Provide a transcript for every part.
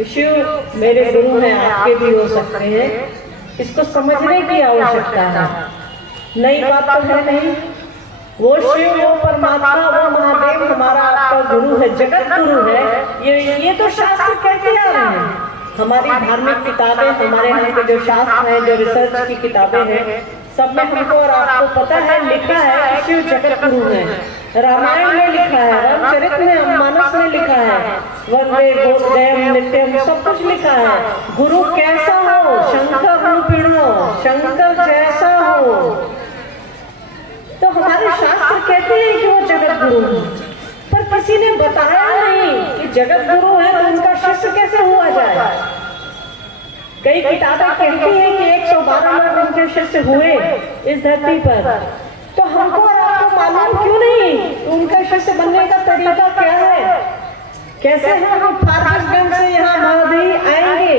कि शिव मेरे गुरु हैं, आपके भी हो सकते हैं, इसको समझने की आवश्यकता है। नई बात तो है नहीं। वो शिव, वो परमात्मा, वो महादेव हमारा आपका गुरु है, जगत गुरु है। ये तो शास्त्र कहते आ रहे हैं। हमारी धार्मिक किताबें, हमारे यहाँ के जो शास्त्र हैं, जो रिसर्च की किताबें हैं, सब में हमको और आपको पता है, लिखा है कि शिव जगत गुरु है। रामायण में लिखा है, रामचरित में, मानस में लिखा है, वंदे गोपदयम नित्यम, सब कुछ लिखा है। गुरु कैसा हो? शंकर रूपिणो, शंकर जैसा हो। तो हमारे शास्त्र कहते हैं कि वो जगत गुरु है, पर किसी ने बताया नहीं कि जगत गुरु है तो उनका शिष्य कैसे हुआ जाए। कई किताबें कहती हैं कि 112 लोग उनके शिष्य हुए इस धरती पर, तो हमको और आपको मालूम क्यों नहीं उनका शिष्य बनने का तरीका क्या है? कैसे हम फारबिसगंज से यहाँ महादेवी आएंगे?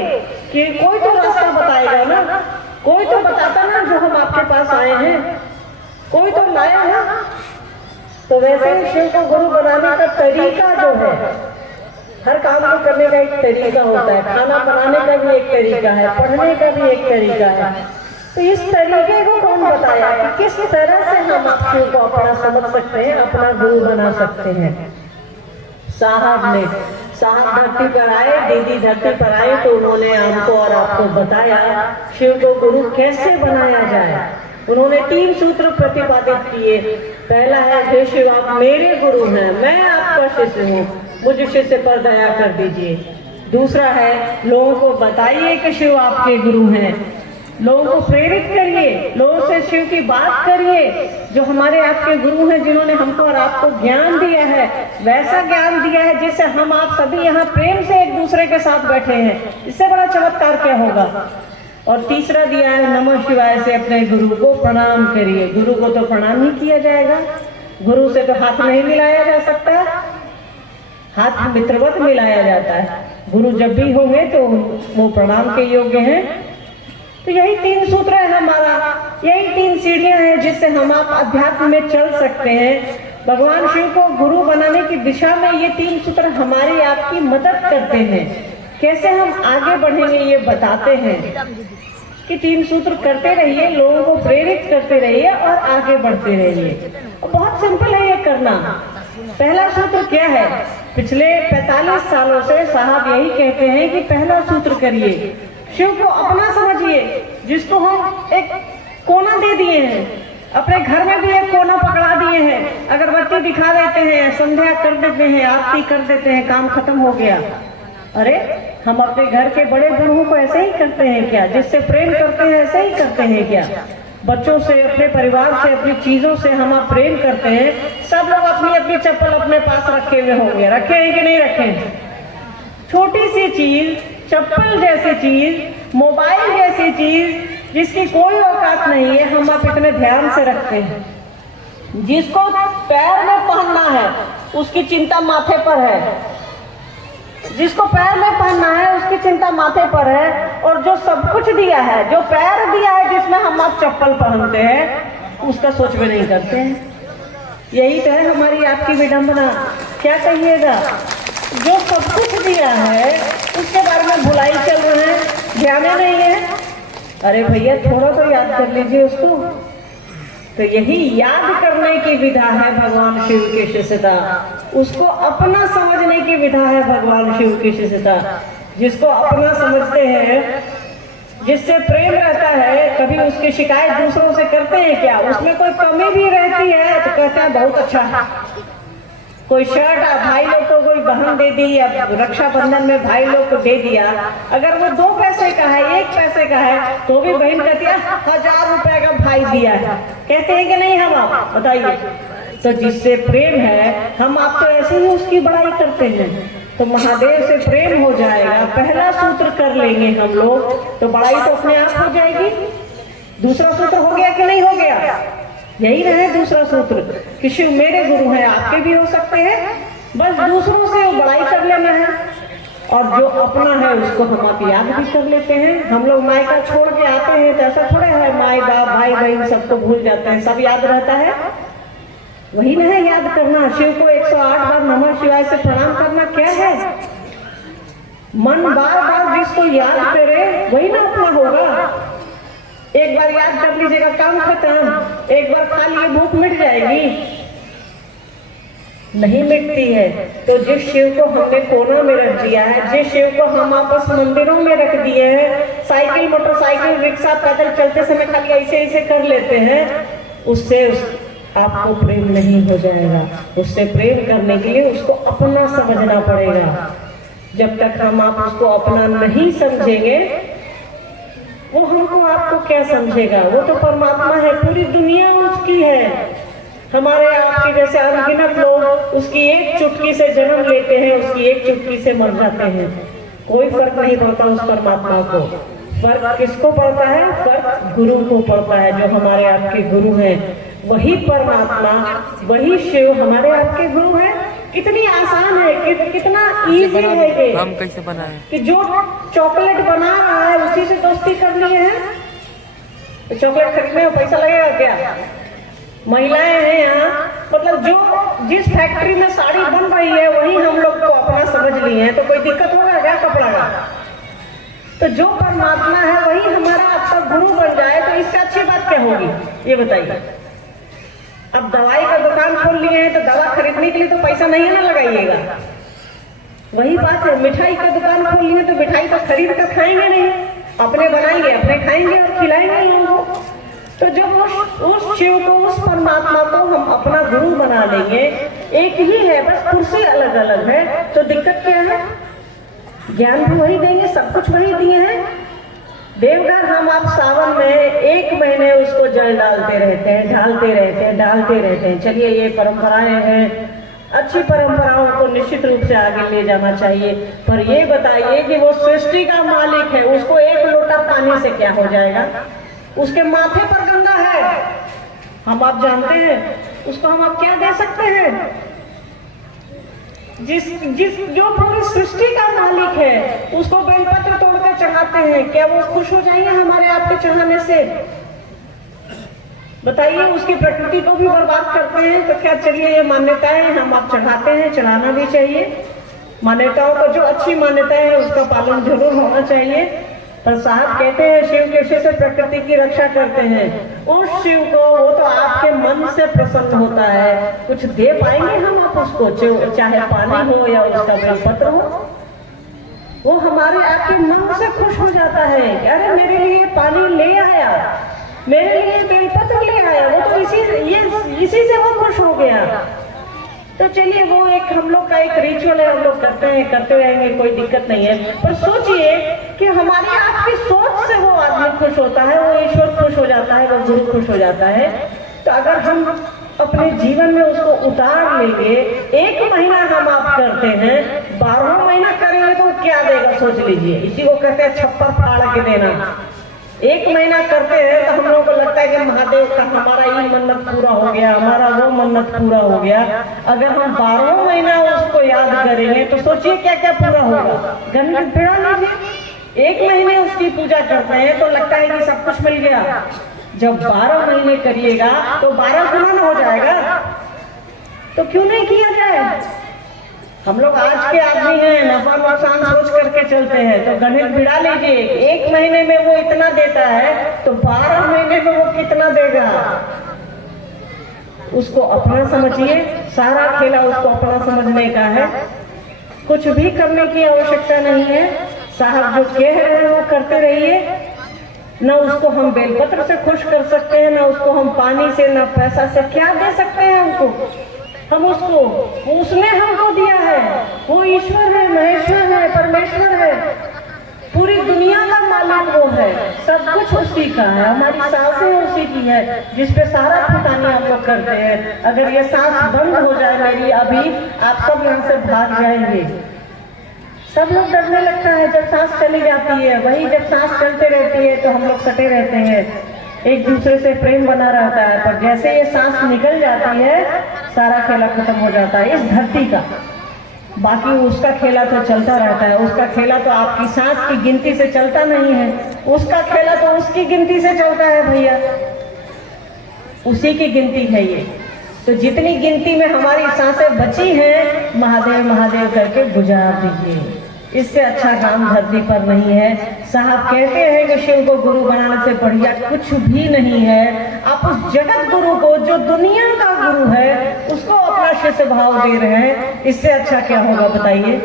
कि कोई तो रास्ता बताएगा ना, कोई तो बताता ना जो हम आपके पास आए हैं, कोई तो लाया ना। तो वैसे ही शिव को गुरु बनाने का तरीका जो है, हर काम को करने का एक तरीका होता है, खाना बनाने का भी एक तरीका है, पढ़ने का भी एक तरीका है। तो इस तरीके को कौन बताया कि किस तरह से हम शिव को अपना समझ सकते हैं, अपना गुरु बना सकते हैं। साहब धरती पर आए, दीदी धरती पर आए, तो उन्होंने हमको और आपको बताया शिव को गुरु कैसे बनाया जाए। उन्होंने 3 सूत्र प्रतिपादित किए। पहला है, हे शिव आप मेरे गुरु हैं, मैं आपका शिष्य हूँ, मुझे शिष्य पर दया कर दीजिए। दूसरा है, लोगों को बताइए कि शिव आपके गुरु हैं, लोगों को प्रेरित करिए, लोगों से शिव की बात करिए। जो हमारे आपके गुरु हैं, जिन्होंने हमको और आपको ज्ञान दिया है, वैसा ज्ञान दिया है जिससे हम आप सभी यहाँ प्रेम से एक दूसरे के साथ बैठे हैं। इससे बड़ा चमत्कार क्या होगा। और तीसरा दिया है, नमः शिवाय से अपने गुरु को प्रणाम करिए। गुरु को तो प्रणाम ही किया जाएगा, गुरु से तो हाथ नहीं मिलाया जा सकता, हाथ मित्रवत मिलाया जाता है। गुरु जब भी होंगे तो वो प्रणाम के योग्य हैं। तो यही 3 सूत्र है हमारा, यही 3 सीढ़ियां हैं जिससे हम आप अध्यात्म में चल सकते हैं। भगवान शिव को गुरु बनाने की दिशा में ये 3 सूत्र हमारी आपकी मदद करते हैं। कैसे हम आगे बढ़ेंगे ये बताते हैं कि 3 सूत्र करते रहिए, लोगों को प्रेरित करते रहिए और आगे बढ़ते रहिए। बहुत सिंपल है ये करना। पहला सूत्र क्या है? पिछले 45 सालों से साहब यही कहते हैं कि पहला सूत्र करिए, शिव को अपना समझिए। जिसको हम एक कोना दे दिए हैं, अपने घर में भी एक कोना पकड़ा दिए हैं, अगरबत्ती दिखा देते हैं, संध्या कर देते हैं, आरती कर देते हैं, काम खत्म हो गया। अरे हम अपने घर के बड़े बूढ़ों को ऐसे ही करते हैं क्या? जिससे प्रेम करते हैं ऐसे ही करते हैं क्या? बच्चों से, अपने परिवार से, अपनी चीजों से हम आप प्रेम करते हैं। सब लोग अपनी अपनी चप्पल अपने पास रखे हुए होंगे, रखे हैं कि नहीं रखे हैं? छोटी सी चीज, चप्पल जैसी चीज, मोबाइल जैसी चीज जिसकी कोई औकात नहीं है, हम आप इतने ध्यान से रखते हैं। जिसको पैर में पहनना है उसकी चिंता माथे पर है, जिसको पैर में पहनना है उसकी चिंता माथे पर है, और जो सब कुछ दिया है, जो पैर दिया है जिसमें हम आप चप्पल पहनते हैं, उसका सोच भी नहीं करते हैं। यही तो है हमारी आपकी विडंबना। क्या कहिएगा? जो सब कुछ दिया है उसके बारे में भुलाई चल रहे हैं, ध्यान ही नहीं है। अरे भैया थोड़ा तो याद कर लीजिए उसको। तो यही याद करने की विधा है भगवान शिव की शिष्यता, उसको अपना समझने की विधा है भगवान शिव की शिष्यता। जिसको अपना समझते हैं, जिससे प्रेम रहता है, कभी उसकी शिकायत दूसरों से करते हैं क्या? उसमें कोई कमी भी रहती है तो कहता है बहुत अच्छा है। कोई शर्ट भाई लोग को कोई बहन दे दी, या रक्षाबंधन में भाई लोग को दे दिया, अगर वो 2 पैसे का है, 1 पैसे का है, तो भी बहन कहती है 1000 रुपए का भाई दिया है। कहते हैं कि नहीं हम आप? बताइए। तो जिससे प्रेम है, हम आप तो ऐसे ही उसकी बड़ाई करते हैं, तो महादेव से प्रेम हो जाएगा। पहला सूत्र कर लेंगे हम लोग तो बड़ाई तो अपने आप हो जाएगी। दूसरा सूत्र हो गया कि नहीं हो गया? यही रहे दूसरा सूत्र कि शिव मेरे गुरु हैं, आपके भी हो सकते हैं। बस दूसरों से बड़ाई कर लेना है, और जो अपना है उसको हम आप याद भी कर लेते हैं। हम लोग मायका छोड़ के आते हैं तो ऐसा थोड़े है माई बाप भाई बहन सबको भूल जाते हैं, सब याद रहता है। वही ना है याद करना। शिव को 108 बार नमः शिवाय से प्रणाम करना क्या है? मन बार बार जिसको याद करे वही ना अपना होगा। एक बार याद कर लीजिएगा, काम खत्म। एक बार खा लिए भूख मिट जाएगी? नहीं मिटती है। तो जिस शिव को हमने कोना में रख दिया है, जिस शिव को हम आपस मंदिरों में रख दिए हैं, साइकिल मोटरसाइकिल रिक्शा पैदल चलते समय खाली ऐसे ऐसे कर लेते हैं, उससे आपको प्रेम नहीं हो जाएगा। उससे प्रेम करने के लिए उसको अपना समझना पड़ेगा। जब तक हम आप उसको अपना नहीं समझेंगे, वो हमको आपको क्या समझेगा? वो तो परमात्मा है, पूरी दुनिया उसकी है। हमारे आपके जैसे अनगिनत लोग उसकी एक चुटकी से जन्म लेते हैं, उसकी एक चुटकी से मर जाते हैं। कोई फर्क नहीं पड़ता उस परमात्मा को। फर्क किसको पड़ता है? फर्क गुरु को पड़ता है। जो हमारे आपके गुरु हैं वही परमात्मा, वही शिव हमारे आपके गुरु हैं। कितनी आसान है, कितना इजी है ये। हम कैसे बनाए कि जो चॉकलेट बना रहा है उसी से दोस्ती कर लिए हैं। तो चॉकलेट खरीदने में पैसा लगेगा क्या? महिलाएं हैं यहाँ, मतलब जो जिस फैक्ट्री में साड़ी बन रही है वही हम लोग को अपना समझ लिए हैं। तो कोई दिक्कत होगा क्या कपड़ा का? तो जो परमात्मा है वही हमारा आपका गुरु बन जाए तो इससे अच्छी बात क्या होगी? ये बताइए। अब दवाई का दुकान खोल लिए हैं तो दवा खरीदने के लिए तो पैसा नहीं है ना लगाइएगा। वही बात है, मिठाई का दुकान खोल लिए तो मिठाई तो खरीद कर खाएंगे नहीं, अपने बनाएंगे, अपने खाएंगे और खिलाएंगे लोगों को। तो जब उस शिव को, उस परमात्मा को हम अपना गुरु बना लेंगे, एक ही है बस कुर्सी अलग अलग है, तो दिक्कत क्या है? ज्ञान भी वही देंगे, सब कुछ वही दिए हैं। देवघर हम आप सावन में 1 महीने उसको जल डालते रहते हैं, ढालते रहते हैं, डालते रहते हैं। चलिए ये परंपराएं हैं, अच्छी परंपराओं को निश्चित रूप से आगे ले जाना चाहिए। पर ये बताइए कि वो सृष्टि का मालिक है, उसको 1 लोटा पानी से क्या हो जाएगा? उसके माथे पर गंगा है, हम आप जानते हैं, उसको हम आप क्या दे सकते हैं? जिस जो पूरी सृष्टि का मालिक है उसको बेलपत्र तोड़कर चढ़ाते हैं, क्या वो खुश हो जाएंगे हमारे आपके चढ़ाने से? बताइए। उसकी प्रकृति को भी बर्बाद करते हैं। तो क्या चलिए ये मान्यताएं हम आप चढ़ाते हैं, चढ़ाना भी चाहिए। मान्यताओं को जो अच्छी मान्यताएं है उसका पालन जरूर होना चाहिए। पर साहब कहते हैं शिव कैसे से प्रकृति की रक्षा करते हैं। उस शिव को, वो तो आपके मन से प्रसन्न होता है। कुछ दे पाएंगे हम आप उसको, चाहे पानी हो या उसका बेलपत्र हो, वो हमारे आपके मन से खुश हो जाता है। अरे मेरे लिए पानी ले आया, मेरे लिए बेलपत्र ले आया, वो तो इसी से वो खुश हो गया। तो चलिए वो एक हम लोग का एक रिचुअल है, हम लोग करते हैं, करते रहेंगे, कोई दिक्कत नहीं है। पर सोचिए कि हमारी आपकी सोच से वो आदमी खुश होता है, वो ईश्वर खुश हो जाता है, वो गुरु खुश हो जाता है। तो अगर हम अपने जीवन में उसको उतार लेंगे, 1 महीना हम आप करते हैं, 12वां महीना करेंगे तो क्या देगा सोच लीजिए। इसी को कहते हैं छप्पर फाड़ के देना। 1 महीना करते हैं तो हम लोगों को लगता है कि महादेव का हमारा ये मन्नत पूरा हो गया, हमारा वो मन्नत पूरा हो गया। अगर हम 12वां महीना उसको याद करेंगे तो सोचिए क्या क्या पूरा होगा। गणित भिड़ा लीजिए। 1 महीने उसकी पूजा करते हैं तो लगता है कि सब कुछ मिल गया। जब 12 महीने करिएगा तो 12 गुना ना हो जाएगा। तो क्यों नहीं किया जाए? हम लोग आज के आदमी हैं, नफा नुकसान सोच करके चलते हैं। तो गणित भिड़ा लीजिए। 1 महीने में वो इतना देता है तो 12 महीने में वो कितना देगा? उसको अपना समझिए। सारा खेला उसको अपना समझने का है, कुछ भी करने की आवश्यकता नहीं है। साहब जो कह रहे हैं वो करते रहिए। न उसको हम बेलपत्र से खुश कर सकते हैं, न उसको हम पानी से, न पैसा से। क्या दे सकते हैं हमको? हम उसको, उसने हमको दिया है। वो ईश्वर है, महेश्वर है, परमेश्वर है, पूरी दुनिया का मालिक वो है। सब कुछ उसी का है, हमारी सांसें उसी की है, जिसपे सारा फुटानी हम लोग करते हैं। अगर ये सांस बंद हो जाए मेरी अभी, आप सब यहाँ से भाग जाएंगे। सब लोग डरने लगता है जब सांस चली जाती है। वही जब सांस चलते रहती है तो हम लोग सटे रहते हैं, एक दूसरे से प्रेम बना रहता है। पर जैसे ये सांस निकल जाती है सारा खेला खत्म हो जाता है इस धरती का। बाकी उसका खेला तो चलता रहता है। उसका खेला तो आपकी सांस की गिनती से चलता नहीं है, उसका खेला तो उसकी गिनती से चलता है भैया, उसी की गिनती है ये। तो जितनी गिनती में हमारी सांसें बची हैं, महादेव महादेव करके गुजार दीजिए। इससे अच्छा काम धरती पर नहीं है। साहब कहते हैं कि शिव को गुरु बनाने से बढ़िया कुछ भी नहीं है। आप उस जगत गुरु को, जो दुनिया का गुरु है, उसको अपना शिष्य भाव दे रहे हैं, इससे अच्छा क्या होगा बताइए?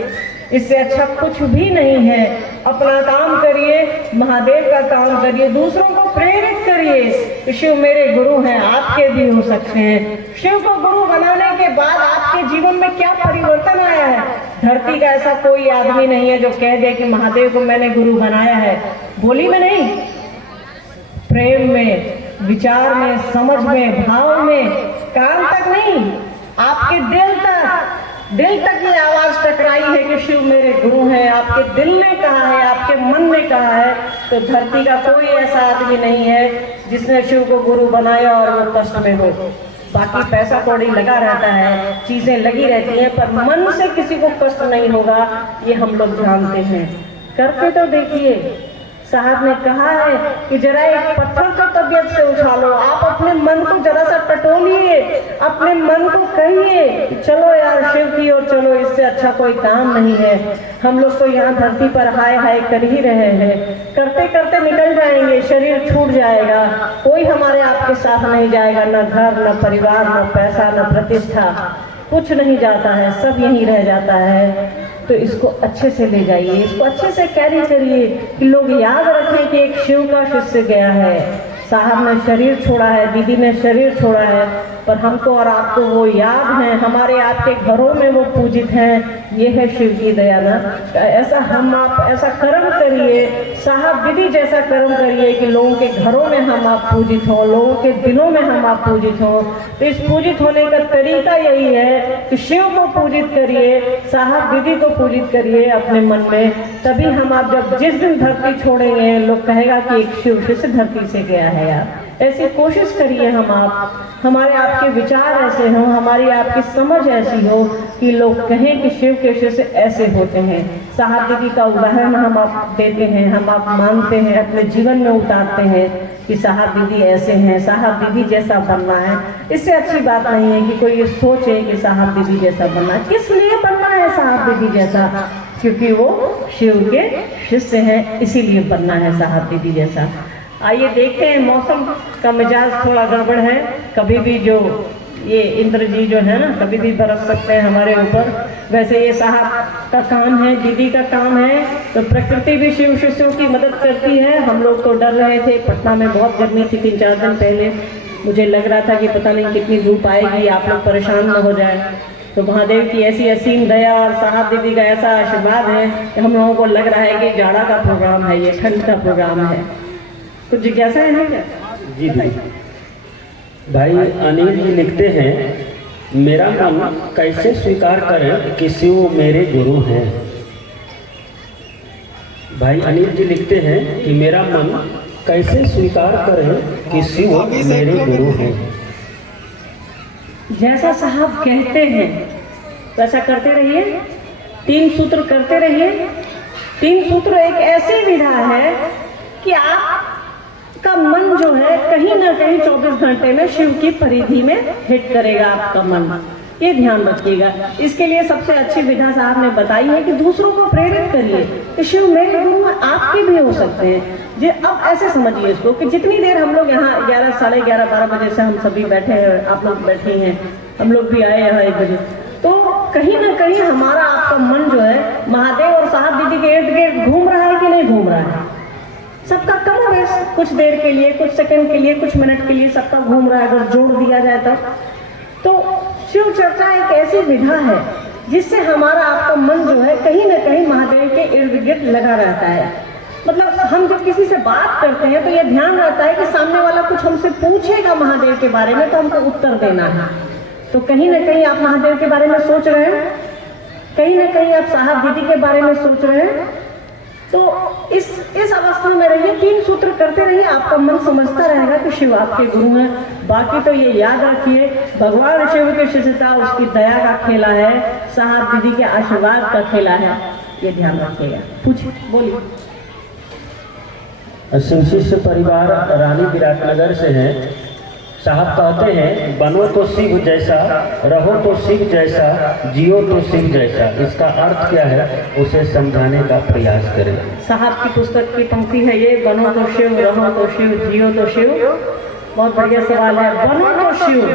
इससे अच्छा कुछ भी नहीं है। अपना काम करिए, महादेव का काम करिए, दूसरों को प्रेरित करिए। शिव मेरे गुरु हैं, आपके भी हो सकते हैं। शिव को गुरु बनाने के बाद आपके जीवन में क्या परिवर्तन आया है? धरती का ऐसा कोई आदमी नहीं है जो कह दे कि महादेव को मैंने गुरु बनाया है। बोली में नहीं, प्रेम में, विचार में, समझ में, भाव में, काम तक नहीं, आपके दिल तक ये आवाज टकराई है कि शिव मेरे गुरु हैं। आपके दिल ने कहा है, आपके मन ने कहा है, तो धरती का कोई ऐसा आदमी नहीं है जिसने शिव को गुरु बनाया और वो कष्ट में हो। बाकी पैसा कौड़ी लगा रहता है, चीजें लगी रहती हैं, पर मन से किसी को कष्ट नहीं होगा, ये हम लोग जानते हैं। करके तो देखिए। साहब ने कहा है कि जरा एक पत्थर को तबीयत से उछालो। आप अपने मन को जरा सा टटोलिए, अपने मन को कहिए चलो यार शिव की ओर चलो, इससे अच्छा कोई काम नहीं है। हम लोग तो यहाँ धरती पर हाय हाय कर ही रहे हैं, करते करते निकल जाएंगे, शरीर छूट जाएगा, कोई हमारे आपके साथ नहीं जाएगा, न घर, न परिवार, न पैसा, न प्रतिष्ठा, कुछ नहीं जाता है, सब यहीं रह जाता है। तो इसको अच्छे से ले जाइए, इसको अच्छे से कैरी करिए कि लोग याद रखें कि एक शिव का शिष्य गया है। साहब ने शरीर छोड़ा है, दीदी ने शरीर छोड़ा है, पर हमको और आपको वो याद है, हमारे आपके घरों में वो पूजित हैं। ये है शिव की दया ना। ऐसा हम आप ऐसा कर्म करिए, साहब दीदी जैसा कर्म करिए कि लोगों के घरों में हम आप पूजित हों, लोगों के दिलों में हम आप पूजित हों। तो इस पूजित होने का तरीका यही है कि शिव को पूजित करिए, साहब दीदी को पूजित करिए अपने मन में। तभी हम आप जब जिस दिन धरती छोड़ेंगे, लोग कहेगा कि एक शिव शिष्य धरती से गया है यार। ऐसी कोशिश करिए हम आप, हमारे आपके विचार ऐसे हों, हमारी आपकी समझ ऐसी हो कि लोग कहें कि शिव के शिष्य ऐसे होते हैं। साहब दीदी का उदाहरण हम आप देते हैं, हम आप मानते हैं, अपने जीवन में उतारते हैं कि साहब दीदी ऐसे हैं, साहब दीदी जैसा बनना है। इससे अच्छी बात नहीं है कि कोई ये सोचे कि साहब दीदी जैसा बनना है। किस लिए बनना है साहब दीदी जैसा? क्योंकि वो शिव के शिष्य हैं, इसीलिए बनना है साहब दीदी जैसा। आइए देखते हैं, मौसम का मिजाज थोड़ा गड़बड़ है, कभी भी जो ये इंद्र जी जो है ना, कभी भी बरस सकते हैं हमारे ऊपर। वैसे ये साहब का काम है, दीदी का काम है, तो प्रकृति भी शिव शिष्यों की मदद करती है। हम लोग तो डर रहे थे, पटना में बहुत गर्मी थी 3-4 दिन पहले, मुझे लग रहा था कि पता नहीं कितनी धूप आएगी, आप लोग परेशान न हो जाए। तो महादेव की ऐसी असीम दया और साहब दीदी का ऐसा आशीर्वाद है कि हम लोगों को लग रहा है कि जाड़ा का प्रोग्राम है, ये ठंड का प्रोग्राम है। कुछ जिज्ञासा है ना क्या? जी भाई अनिल जी लिखते हैं, मेरा मन कैसे स्वीकार करें कि शिव मेरे गुरु हैं। भाई अनिल जी लिखते हैं कि मेरा मन कैसे स्वीकार करें कि शिव मेरे गुरु हैं। जैसा साहब कहते हैं वैसा करते रहिए, 3 सूत्र करते रहिए। 3 सूत्र एक ऐसी विधा है कि आपका मन जो है कहीं ना कहीं 24 घंटे में शिव की परिधि में हिट करेगा आपका मन, ये ध्यान रखिएगा। इसके लिए सबसे अच्छी विधा साहब ने बताई है कि दूसरों को प्रेरित करिए कि शिव मेरे गुरु आपके भी हो सकते हैं। जी अब ऐसे समझिए इसको कि जितनी देर हम लोग यहाँ 11, साढ़े 11, 12 बजे से हम सभी बैठे हैं, आप लोग बैठे हैं, हम लोग भी आए यहाँ 1 बजे, तो कहीं ना कहीं हमारा आपका मन जो है महादेव और साहब दीदी के इर्द गिर्द घूम रहा है कि नहीं घूम रहा है? सबका कम है, कुछ देर के लिए, कुछ सेकंड के लिए, कुछ मिनट के लिए सबका घूम रहा है, अगर जोड़ दिया जाए तो शिव चर्चा एक ऐसी विधा है जिससे हमारा आपका मन जो है कहीं ना कहीं महादेव के इर्द गिर्द लगा रहता है। मतलब हम जब किसी से बात करते हैं तो ये ध्यान रहता है कि सामने वाला कुछ हमसे पूछेगा महादेव के बारे में, तो हमको उत्तर देना है। तो कहीं ना कहीं आप महादेव के बारे में सोच रहे हैं, कहीं ना कहीं आप साहब दीदी के बारे में सोच रहे हैं। तो इस अवस्था में रहिए, 3 सूत्र करते रहिए, आपका मन समझता रहेगा कि शिव आपके गुरु हैं। बाकी तो ये याद रखिए, भगवान शिव की शिष्यता उसकी दया का खेला है, साहब दीदी के आशीर्वाद का खेला है, ये ध्यान रखिएगा। पूछिए, बोलिए। शिव शिष्य परिवार रानी विराटनगर से हैं। साहब कहते हैं बनो तो शिव जैसा, रहो तो शिव जैसा, जियो तो शिव जैसा। इसका अर्थ क्या है उसे समझाने का प्रयास करें। साहब की पुस्तक की पंक्ति है ये, बनो तो शिव, रहो तो शिव, जियो तो शिव। बहुत बढ़िया सवाल है। बनो तो शिव,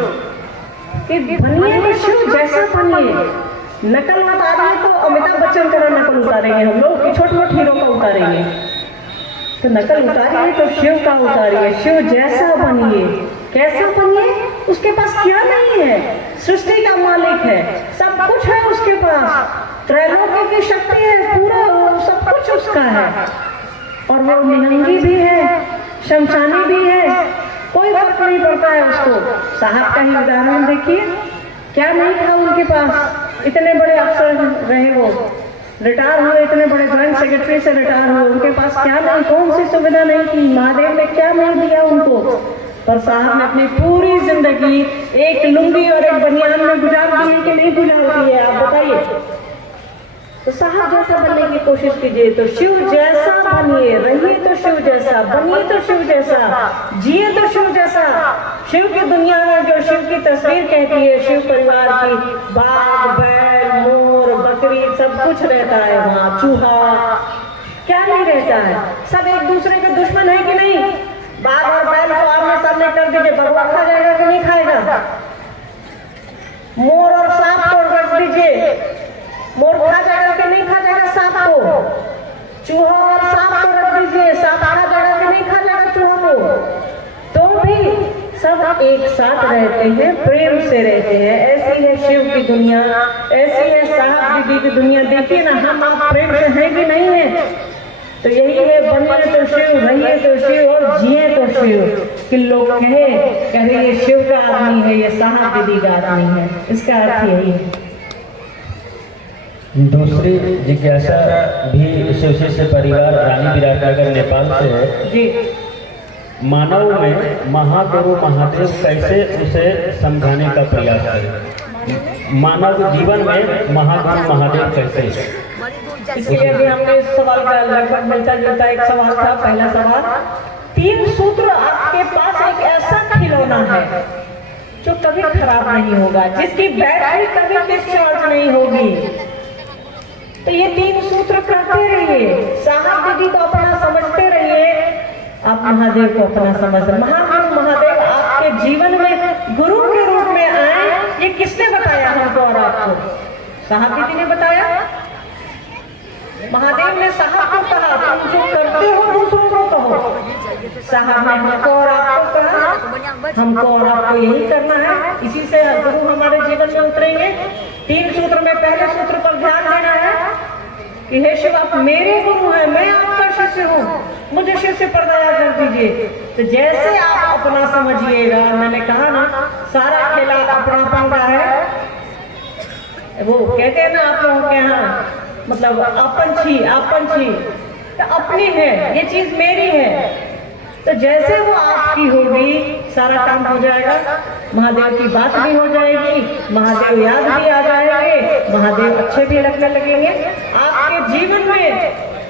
कि बनिए तो शिव जैसा बनिए। नकल उतारिए तो अमिताभ बच्चन का नकल उतारेंगे हम लोग, कि छोटे मोटे हीरो का उतारेंगे। तो नकल उतारिए तो शिव का उतारिए, शिव जैसा बनिए। कैसा बनिए? उसके पास क्या नहीं है? सृष्टि का मालिक है, सब कुछ है उसके पास, त्रैलोक्य की शक्ति है, पूरा सब कुछ उसका है। और वो निहंगी भी है, शमशानी भी है, कोई फर्क नहीं पड़ता है उसको। साहब का ही उदाहरण देखिए, क्या नहीं था उनके पास? इतने बड़े अफसर रहे वो, रिटायर हुए, इतने बड़े जॉइंट सेक्रेटरी से रिटायर हुए, उनके पास क्या नहीं, कौन सी सुविधा नहीं थी? महादेव ने क्या नहीं दिया उनको? पर साहब ने अपनी पूरी जिंदगी एक लुंगी और एक बनियान में गुजार दी है कि नहीं गुजार दी है? आप बताइए। तो साहब जैसा बनने की कोशिश कीजिए, तो शिव जैसा बनिए, रहिए तो शिव जैसा, बनिए तो शिव जैसा, जिए तो शिव जैसा। शिव की दुनिया में जो शिव की तस्वीर कहती है, शिव परिवार की, बाघ, बैल, मोर, बकरी, सब कुछ रहता है वहाँ, चूहा, क्या नहीं रहता है? सब एक दूसरे के दुश्मन है कि नहीं? बाघ और बैल को आमने सामने कर दीजिए, भगवा खा जाएगा कि नहीं खाएगा? मोर और सांप को रख दीजिए, मोर खा जाएगा कि नहीं खा जाएगा सांप को? चूहा और सांप को रख दीजिए, सांप खा जाएगा कि नहीं खा जाएगा चूहा को? तो भी सब एक साथ रहते हैं, प्रेम से रहते हैं। ऐसी है शिव की दुनिया, ऐसी है साहब दीदी की दुनिया। देखिए ना, हम आप प्रेम से हैं कि नहीं है? तो यही है, बनिए तो शिव, रहिए तो शिव और जिए तो शिव। कि लोग कहे ये शिव का आदमी है, ये साहब दीदी का आदमी है, इसका अर्थ यही है। दूसरी जिज्ञासा भी शिवजी से परिवार रानी विराटनगर नेपाल से है जी। मानव में महागुरु महादेव कैसे उसे समझाने का प्रयास करें? मानव जीवन में महागुरु महादेव कैसे? इसलिए भी हमने इस सवाल का लगभग मिलता जुलता एक सवाल था। पहला सवाल, 3 सूत्र आपके पास एक ऐसा खिलौना है जो कभी खराब नहीं होगा, जिसकी बैटरी कभी डिस्चार्ज नहीं होगी। तो ये 3 सूत्र करते रहिए, साहब दीदी को अपना समझते रहिए, आप महादेव को अपना समझ। महागुरु महादेव आपके जीवन में गुरु के रूप में आए, ये किसने बताया हमको और आपको? साहब दीदी ने बताया। महादेव ने साहब को कहा, तुम जो करते हो दूसरों को कहो। साहब ने हमको और आपको कहा, हमको और आपको यही करना है। इसी से गुरु हमारे जीवन में उतरेंगे। 3 सूत्र में पहले सूत्र पर ध्यान देना है कि हे शिव, आप मेरे गुरु हैं, मैं आपका शिष्य हूँ, मुझे शिष्य पर दया कर दीजिए। तो जैसे आप अपना समझिएगा, मैंने कहा ना, सारा खेला अपनापन का है। वो कहते हैं ना आप लोगों के यहाँ, मतलब अपन छी, तो अपनी है, ये चीज मेरी है। तो जैसे वो आपकी होगी, सारा काम हो जाएगा, महादेव की बात भी हो जाएगी, महादेव याद भी आ जाएंगे, महादेव अच्छे भी लगने लगेंगे। आपके जीवन में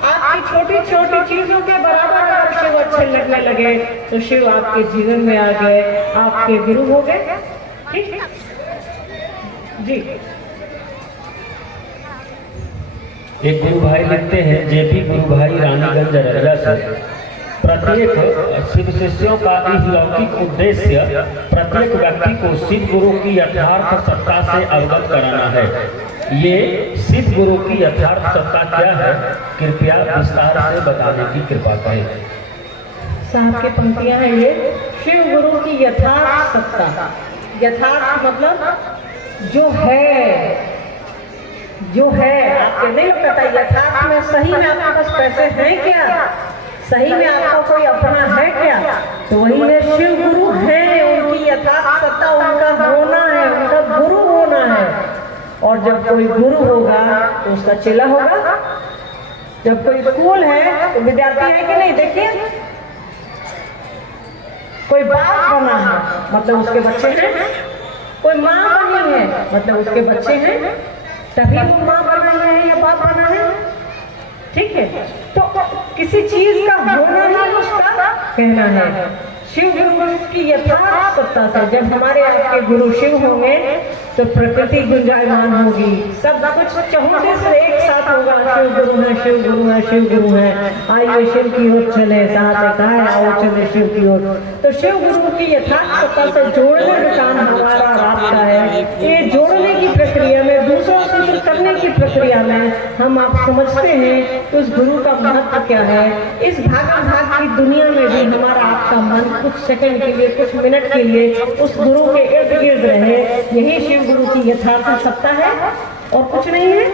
आपकी छोटी छोटी चीजों के बराबर अगर शिव अच्छे लगने लगे, तो शिव आपके जीवन में आ गए, आपके गुरु हो गए। ठीक जी। एक गुरु भाई लिखते हैं, जेपी गुरु भाई रानीगंज अररिया से, प्रत्येक शिव शिष्यों का इस लौकिक उद्देश्य प्रत्येक व्यक्ति को शिव गुरु की यथार्थ सत्ता से अवगत कराना है। ये शिव गुरु की यथार्थ सत्ता क्या है, कृपया विस्तार से बताने की कृपा करें। साहब की पंक्तियां हैं ये, शिव गुरु की यथार्थ सत्ता। यथार्थ मतलब जो है, जो है आपके नहीं पता। यथार्थ में सही में आपके पास पैसे हैं क्या, सही में आपका कोई अपना है क्या? तो वही है, शिव गुरु है, उनकी यथार्थ सत्ता, उनका होना है, उनका गुरु होना है। और जब कोई गुरु होगा तो उसका चेला होगा। जब कोई स्कूल है तो विद्यार्थी है कि नहीं? देखिए, कोई बाप बना है मतलब उसके बच्चे हैं, कोई माँ बनी है मतलब उसके बच्चे हैं, तभी वो माँ बना है या बाप बना है। ठीक है, तो किसी चीज का होना ही उसका कहना है। शिव गुरु की यथार्थ सत्ता से जब हमारे आपके गुरु शिव होंगे तो प्रकृति गुंजायमान होगी, सब कुछ चहुमुखी से एक साथ होगा। शिव गुरु है, शिव गुरु है, शिव गुरु है, आइए शिव की ओर चले, साथ में कहा आओ चले शिव की ओर। तो शिव गुरु की यथार्थ सत्ता से जोड़ने का काम हमारा आपका है। ये जोड़ने की प्रक्रिया में, दूसरों से शुरू करने की प्रक्रिया में हम आप समझते हैं उस गुरु का महत्व क्या है। इस भागम भाग की दुनिया में भी हमारा आपका मन कुछ सेकंड के लिए, कुछ मिनट के लिए उस गुरु के इर्द गिर्द रहे, यही शिव गुरु की यथार्थ सत्ता है और कुछ नहीं है।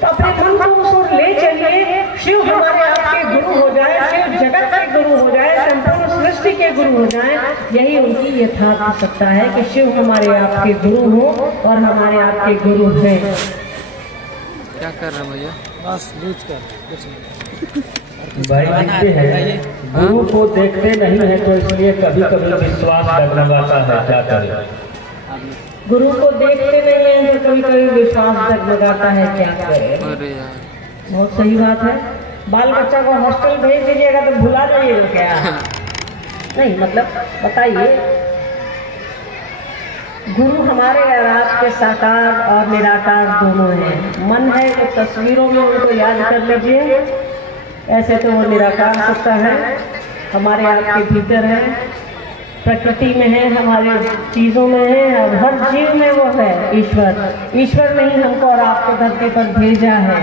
तो अपने मन को उस ओर ले चलिए, शिव हमारे आपके गुरु हो जाए, शिव जगत के गुरु हो जाए, संपूर्ण सृष्टि के गुरु हो जाए, यही उनकी यथार्थ सत्ता है कि शिव हमारे आपके गुरु हो और हमारे आपके गुरु हैं। क्या कर रहे हैं भैया? बस लूज कर कुछ नहीं। भाई लिखते हैं, गुरु को देखते नहीं है तो इसलिए कभी कभी विश्वास डगमगाता है, क्या करें? गुरु को देखते नहीं है तो कभी कभी विश्वास डगमगाता है, क्या करें? अरे यार, बहुत सही बात है। बाल बच्चा को हॉस्टल भेज दीजिएगा तो भुला जाइएगा क्या? नहीं, मतलब बताइए, गुरु हमारे और आपके साकार और निराकार दोनों हैं। मन है तो तस्वीरों में उनको याद कर लीजिए, ऐसे तो वो निराकार सत्ता है, हमारे आपके भीतर है, प्रकृति में है, हमारे चीजों में है, और हर जीव में वो है ईश्वर। ईश्वर ने ही हमको और आपको धरती पर भेजा है,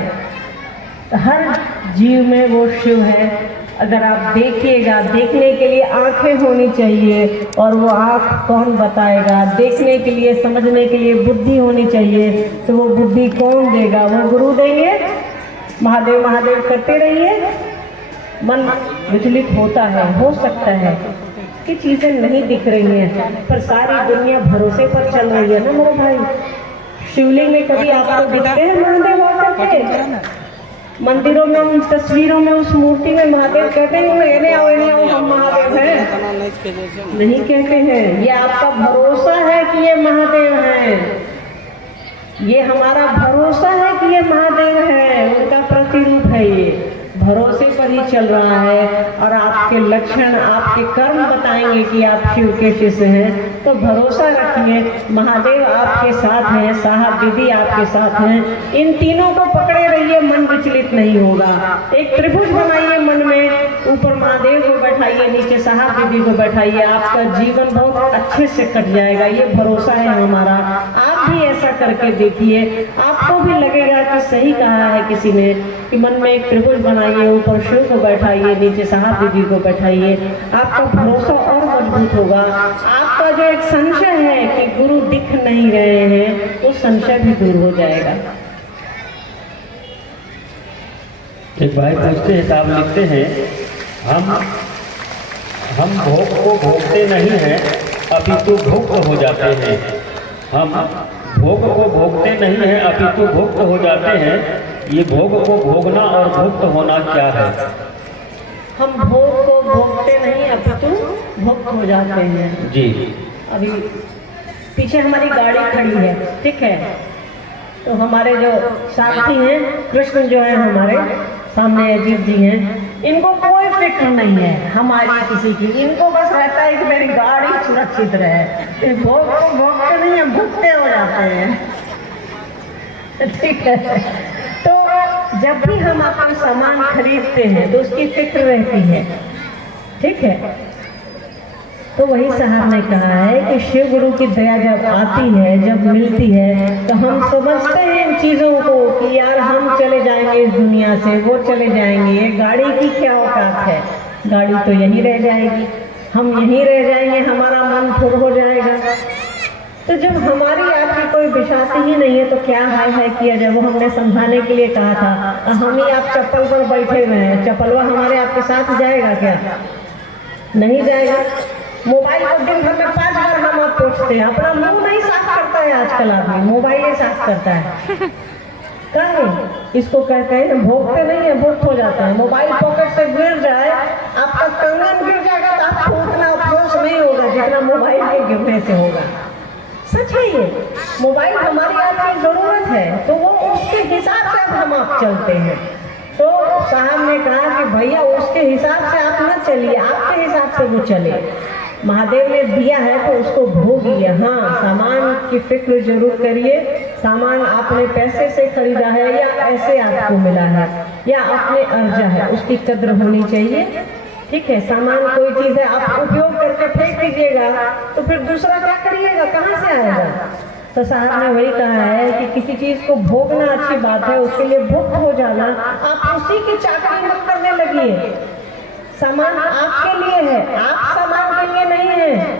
तो हर जीव में वो शिव है। अगर आप देखिएगा, देखने के लिए आंखें होनी चाहिए, और वो आंख कौन बताएगा? देखने के लिए, समझने के लिए बुद्धि होनी चाहिए, तो वो बुद्धि कौन देगा? वो गुरु देंगे। महादेव महादेव करते रहिए, मन विचलित होता है, हो सकता है कि चीजें नहीं दिख रही हैं, पर सारी दुनिया भरोसे पर चल रही है ना मेरे भाई। शिवलिंग में कभी आपको दिखते हैं महादेव आकर के? मंदिरों में, उन तस्वीरों में, उस मूर्ति में महादेव कहते हैं इन्हें आओ हम महादेव हैं? नहीं कहते हैं। ये आपका भरोसा है कि ये महादेव हैं, ये हमारा भरोसा है कि ये महादेव है, उनका प्रतिरूप है। ये भरोसे पर ही चल रहा है, और आपके लक्षण, आपके कर्म बताएंगे कि आप शिव के शिष्य हैं। तो भरोसा रखिए, महादेव आपके साथ हैं, साहब दीदी आपके साथ हैं। इन तीनों को पकड़े रहिए, मन विचलित नहीं होगा। एक त्रिभुज बनाइए मन में, ऊपर महादेव को बैठाइए, नीचे साहब दीदी को बैठाइए, आपका जीवन बहुत अच्छे से कट जाएगा। ये भरोसा है हमारा। आप भी ऐसा करके देखिए, आपको भी लगेगा कि सही कहा है किसी ने, कि मन में एक त्रिभुज बनाइए, ऊपर शिव को बैठाइए, नीचे साहब दीदी को बैठाइए, आपका भरोसा और मजबूत होगा। आपका जो एक संशय है कि गुरु दिख नहीं रहे हैं, वो संशय भी दूर हो जाएगा। एक भाई पूछते हैं, साहब लिखते हैं, हम भोग को भोगते नहीं हैं, अपितु भुक्त हो जाते हैं। हम भोग को भोगते नहीं हैं, अपितु भुक्त हो जाते हैं। ये भोग को भोगना और भुक्त होना क्या है? हम भोग को भोगते नहीं, अपितु भुक्त हो जाते हैं। जी, अभी पीछे हमारी गाड़ी खड़ी है, ठीक है, तो हमारे जो साथी हैं, कृष्ण जो है हमारे सामने अजीत जी हैं, इनको कोई फिक्र नहीं है हमारी किसी की, इनको बस रहता है कि मेरी गाड़ी सुरक्षित रहे। भोग को भोगते नहीं है, भुगते हो जाते हैं, ठीक है। तो जब भी हम अपना सामान खरीदते हैं तो उसकी फिक्र रहती है, ठीक है। तो वही साहब ने कहा है कि शिव गुरु की दया जब आती है, जब मिलती है, तो हम समझते हैं इन चीज़ों को कि यार हम चले जाएंगे इस दुनिया से, वो चले जाएंगे, ये गाड़ी की क्या औकात है, गाड़ी तो यहीं रह जाएगी, हम यहीं रह जाएंगे, हमारा मन फुर हो जाएगा। तो जब हमारी आपकी कोई बिछाती ही नहीं है तो क्या हाय किया जाए? वो हमने समझाने के लिए कहा था। हम ही आप चप्पल पर बैठे हुए हैं, चप्पलवा हमारे आपके साथ जाएगा क्या? नहीं जाएगा। मोबाइल को दिन भर में 5 बार हम आप पूछते हैं, अपना मुंह नहीं साफ करता है आजकल आदमी, मोबाइल ही साफ करता है। कहे इसको कहते हैं भोगते नहीं है, भुक्त हो जाता है। मोबाइल पॉकेट से गिर जाए, आपका कंगन गिर जाएगा तो आपको उतना अफसोस नहीं होगा जितना मोबाइल के गिरने से होगा। सच है ये, मोबाइल हमारी आपकी जरूरत है, तो वो उसके हिसाब से अब हम आप चलते हैं। तो साहब ने कहा कि भैया उसके हिसाब से आप न चलिए, आपके हिसाब से वो चले। महादेव ने दिया है तो उसको भोगिए। हाँ, सामान की फिक्र जरूर करिए। सामान आपने पैसे से खरीदा है या ऐसे आपको मिला है या आपने अर्जा है, उसकी कद्र होनी चाहिए। ठीक है, सामान कोई चीज है आप उपयोग करके फेंक दीजिएगा तो फिर दूसरा क्या करिएगा, कहाँ से आएगा। तो साहब ने वही कहा है कि किसी चीज को भोगना अच्छी बात है, उसके लिए भुक्त हो जाना। आप उसी की चाकरी मत करने लगिए। सामान आपके लिए है, आप सामान के लिए नहीं है।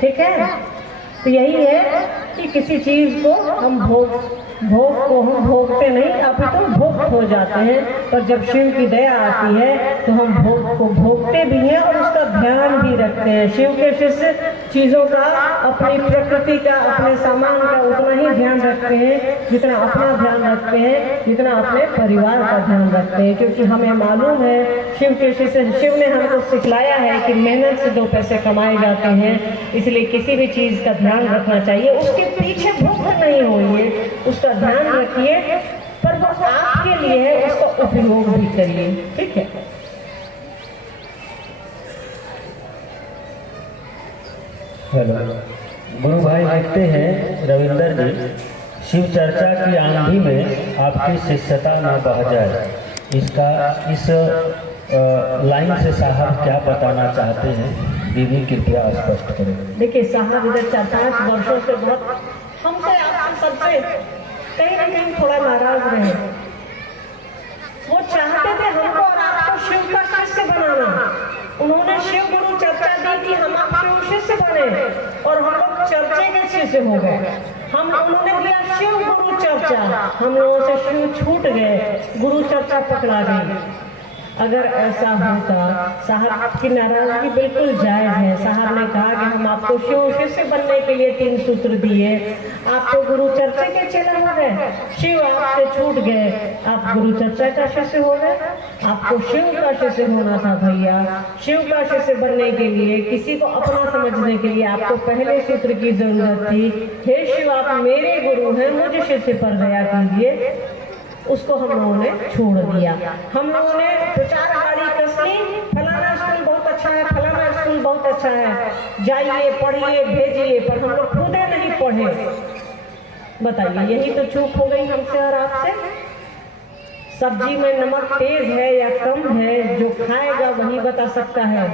ठीक है, तो यही है कि किसी चीज को हम भोग को हम भोगते नहीं, अपितु भोग हो जाते हैं। पर जब शिव की दया आती है तो हम भोग को भोगते भी हैं और उसका ध्यान भी रखते हैं। शिव के शिष्य चीजों का, अपनी प्रकृति का, अपने सामान का उतना ही ध्यान रखते हैं जितना अपना ध्यान रखते हैं, जितना अपने परिवार का ध्यान रखते हैं। क्योंकि हमें मालूम है शिव के शिष्य, शिव ने हमको सिखलाया है कि मेहनत से 2 पैसे कमाए जाते हैं, इसलिए किसी भी चीज का ध्यान रखना चाहिए। उसके पीछे भूख नहीं होइए, उसका ध्यान रखिए, पर वो आपके लिए है, उसका उपयोग भी करिए। ठीक है, हेलो, गुरु भाई लिखते हैं रविंदर जी, शिव चर्चा की आंधी में आपकी शिष्यता न बह जाए, इसका इस लाइन से साहब क्या बताना चाहते हैं, दीदी कृपया स्पष्ट करें। देखिए साहब इधर 4-5 वर्षों से बहुत हमसे आपसे सबसे कहीं ना कहीं थोड़ा नाराज रहे। वो चाहते थे हमको और आपको शिव का शिष्य बनाना। उन्होंने शिव गुरु चर्चा दी कि हम आप शिव शिष्य बने और हम लोग चर्चे के शिष्य हो गए। हम उन्होंने दिया शिव गुरु चर्चा, हम लोगों से शिव छूट गए, गुरु चर्चा पकड़ा गई। अगर ऐसा होता, साहब की नाराजगी बिल्कुल जायज है। साहब ने कहा कि हम आपको शिव शिष्य बनने के लिए 3 सूत्र दिए, आप तो गुरु चर्चा के चेले हो गए, शिव आपसे छूट गए, आप गुरु चर्चा का शिष्य हो गए। आपको शिव का शिष्य होना था भैया। शिव का शिष्य बनने के लिए, किसी को अपना समझने के लिए आपको पहले सूत्र की जरूरत थी, हे शिव आप मेरे गुरु हैं, मुझे शिष्य पर दया कीजिए। उसको हम लोगों ने छोड़ दिया। हम लोगों ने प्रचार गाड़ी कस ली, फलाना स्कूल बहुत अच्छा है, फलाना स्कूल बहुत अच्छा है, जाइए पढ़िए भेजिए, पर हम लोग खुदे नहीं पढ़े। बताइए, यही तो चूक हो गई हमसे और आपसे। सब्जी में नमक तेज है या कम है, जो खाएगा वही बता सकता है।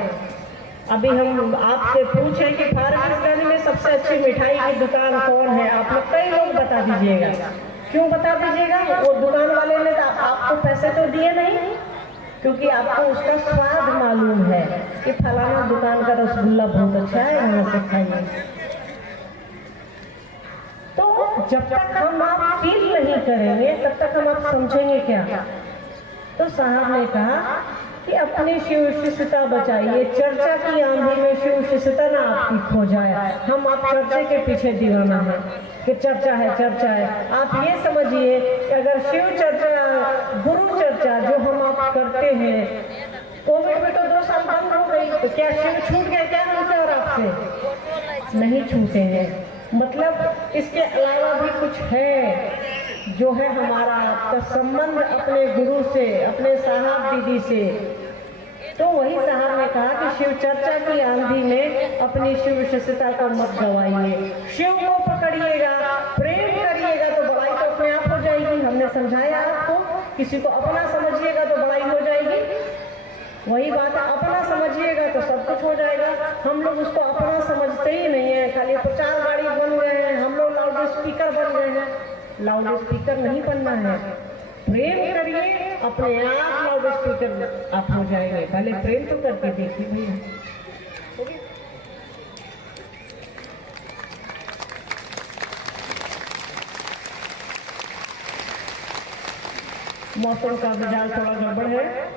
अभी हम आपसे पूछें कि फारबिसगंज में सबसे अच्छी मिठाई की दुकान कौन है, आप लोग कई लोग बता दीजिएगा। क्यों बता दीजिएगा? वो दुकान वाले ने तो आपको पैसे तो दिए नहीं, क्योंकि आपको उसका स्वाद मालूम है कि फलाना दुकान का रसगुल्ला बहुत अच्छा है, यहाँ से खाइए। तो जब तक हम आप फील नहीं करेंगे तब तक हम आप समझेंगे क्या। तो साहब ने कहा कि अपनी शिव शिष्यता बचाइए, चर्चा की आंधी में शिव शिष्यता ना आपकी खो जाए। हम आप चर्चा के पीछे दीवाना है कि चर्चा है चर्चा है। आप ये समझिए कि अगर शिव चर्चा, गुरु चर्चा जो हम आप करते हैं, कोविड में तो 2 साल बंद हो गई, तो क्या शिव छूट गया क्या हमसे और आपसे? नहीं छूटे हैं। मतलब इसके अलावा भी कुछ है, जो है हमारा आपका संबंध अपने गुरु से, अपने साहब दीदी से। तो वही साहब ने कहा कि शिव चर्चा की आंधी में अपनी शिव शिष्यता को मत गवाइए, शिव को पकड़िएगा, प्रेम करिएगा तो बड़ाई तो अपने आप हो जाएगी। हमने समझाया आपको, किसी को अपना समझिएगा तो बड़ाई हो जाएगी। वही बात है, अपना समझिएगा तो सब कुछ हो जाएगा। हम लोग उसको अपना समझते ही नहीं है, खाली प्रचार गाड़ी बन गए हैं, हम लोग लाउड स्पीकर बन गए हैं। लाउड स्पीकर नहीं बनना है, प्रेम करिए, अपने आप लाउड स्पीकर आप हो जाएंगे। पहले प्रेम तो करके देखिए भैया। मौसम का मिजाज थोड़ा गड़बड़ है,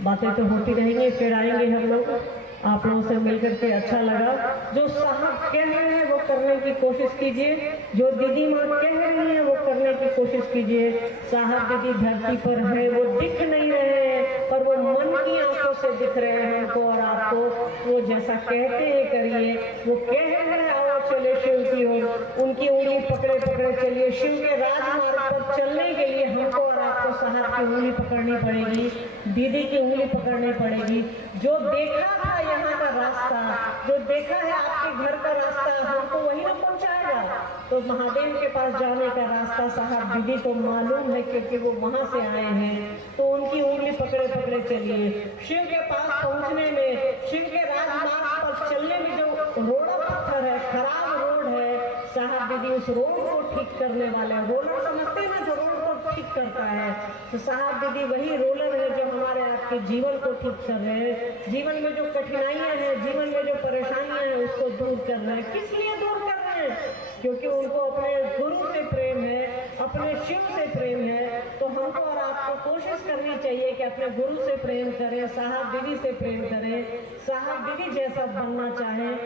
बातें तो होती रहेंगी, फिर आएंगे हम लोग। आप लोगों से मिलकर के अच्छा लगा। जो साहब कह रहे हैं वो करने की कोशिश कीजिए, जो दीदी माँ कह रही हैं वो करने की कोशिश कीजिए। साहब दीदी धरती पर है, वो दिख नहीं रहे हैं, पर वो मन की आंखों से दिख रहे हैं हमको और आपको। वो जैसा कहते हैं करिए, वो कह रहे हैं आओ चले शिव की ओर, उनकी उंगली पकड़े पकड़े चलिए। शिव के राजमार्ग पर चलने के लिए हमको और आप आपको साहब की उंगली पकड़नी पड़ेगी, दीदी की उंगली पकड़नी पड़ेगी। जो देखा था यहाँ का रास्ता, जो देखा है आपके घर का रास्ता, हमको वही ना पहुँचाएगा। तो महादेव के पास जाने का रास्ता साहब दीदी को मालूम है, क्योंकि वो वहाँ से आए हैं। तो उनकी उंगली पकड़े पकड़े चलिए। शिव के पास पहुँचने में, शिव के राजमार्ग पर चलने में जो रोड़ा पत्थर है, खराब रोड है, साहब दीदी उस रोड को ठीक करने वाले हैं। रोलर समझते हैं ना, जो रोड को ठीक करता है, तो साहब दीदी वही रोलर है जो हमारे आपके जीवन को ठीक कर रहे हैं। जीवन में जो कठिनाइयां हैं, जीवन में जो परेशानियां हैं, उसको दूर कर रहे हैं। किस लिए दूर कर रहे हैं? क्योंकि उनको अपने गुरु से प्रेम है, अपने शिव से प्रेम है। तो हमको और आपको कोशिश करनी चाहिए कि अपने गुरु से प्रेम करें, साहब दीदी से प्रेम करें, साहब दीदी जैसा बनना चाहें।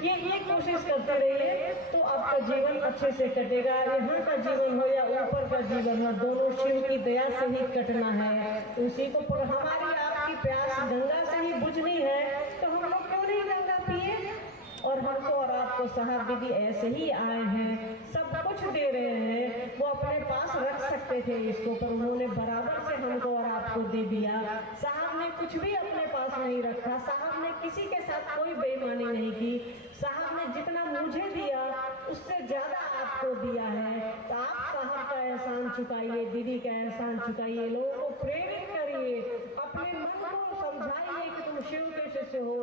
ये कोशिश करते रहिए तो आपका जीवन अच्छे से कटेगा। यहाँ का जीवन हो या ऊपर का जीवन हो, दोनों शिव की दया से ही कटना है। उसी को हमारी आपकी प्यास गंगा से ही बुझनी है, तो हम लोग क्यों नहीं गंगा पिए? और हमको और आपको साहब दीदी ऐसे ही आए हैं, सब कुछ दे रहे हैं। वो अपने पास रख सकते थे इसको, पर उन्होंने बराबर से हमको और आपको दे दिया। साहब ने कुछ भी अपने पास नहीं रखा, साहब ने किसी के साथ कोई बेईमानी नहीं की। साहब ने जितना मुझे दिया उससे ज्यादा आपको दिया है। तो आप साहब का एहसान चुकाइए, दीदी का एहसान चुकाइए, लोगों को प्रेरित करिए, अपने मन को समझाइए कि तुम शिव के शिष्य हो,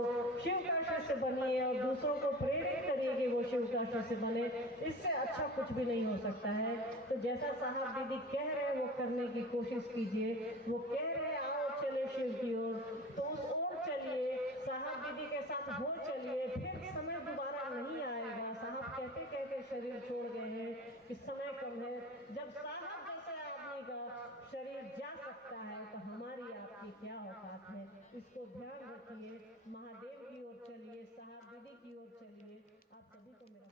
शिव का शिष्य बनिए, और दूसरों को प्रेरित करिए कि वो शिव का शिष्य बने। इससे अच्छा कुछ भी नहीं हो सकता है। तो जैसा साहब दीदी कह रहे हैं वो करने की कोशिश कीजिए। वो कह रहे हैं आओ चले शिव की ओर, तो उस ओर चलिए, साहब दीदी के साथ हो चलिए। फिर समय दोबारा नहीं आएगा। साहब कहते कहते शरीर छोड़ गए हैं कि समय कम है। जब साहब जैसे आदमी का शरीर जा सकता है, तो हमारी आपकी क्या औकात है? इसको ध्यान रखिए। महादेव की ओर चलिए, साहब दीदी की ओर चलिए। आप सभी को मेरा